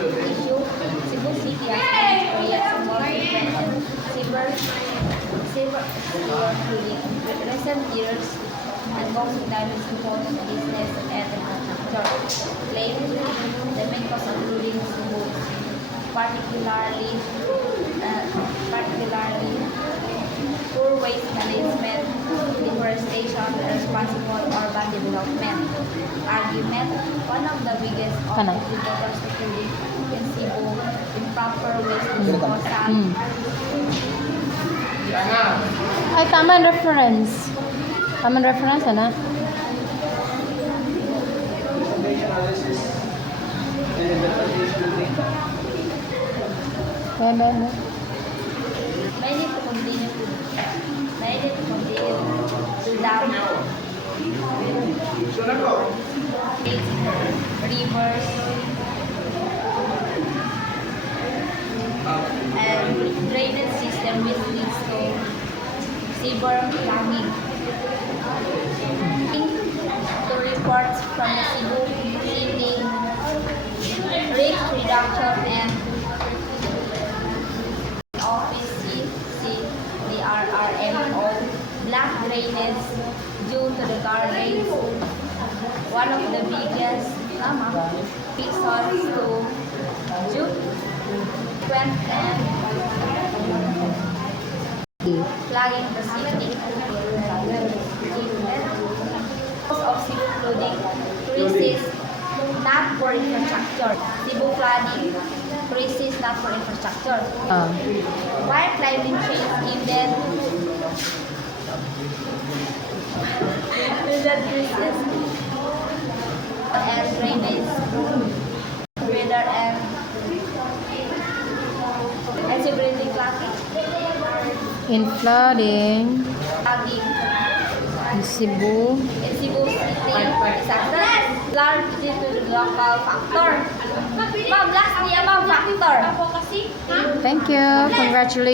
issue, Cebu City has experienced more frequent and severe flooding in recent years and causing damage to homes, business, and infrastructure. Claims the main cause of flooding is particularly poor waste management, deforestation, irresponsible urban development. Argument, one of the biggest contributors to flooding in Cebu, improper waste disposal. Ay, tama ang reference. Tama ang reference, ano? Bebe. May need to continue to dam rivers and drainage system which leads to severe flooding. To reports from the Cebu City risk reduction and Office CCDRRMO black drainage due to the garbage, one of the biggest reasons to June 2010 flagging the city. Cause of Cebu flooding, crisis not for infrastructure. Cebu flooding, crisis not for infrastructure. Why climate change even that crisis and drainage, weather and accessibility clogging, In flooding, in Cebu. Cebu City disaster large due to the local factor. Ma'am, last niya ma'am factor. Thank you. Congratulations.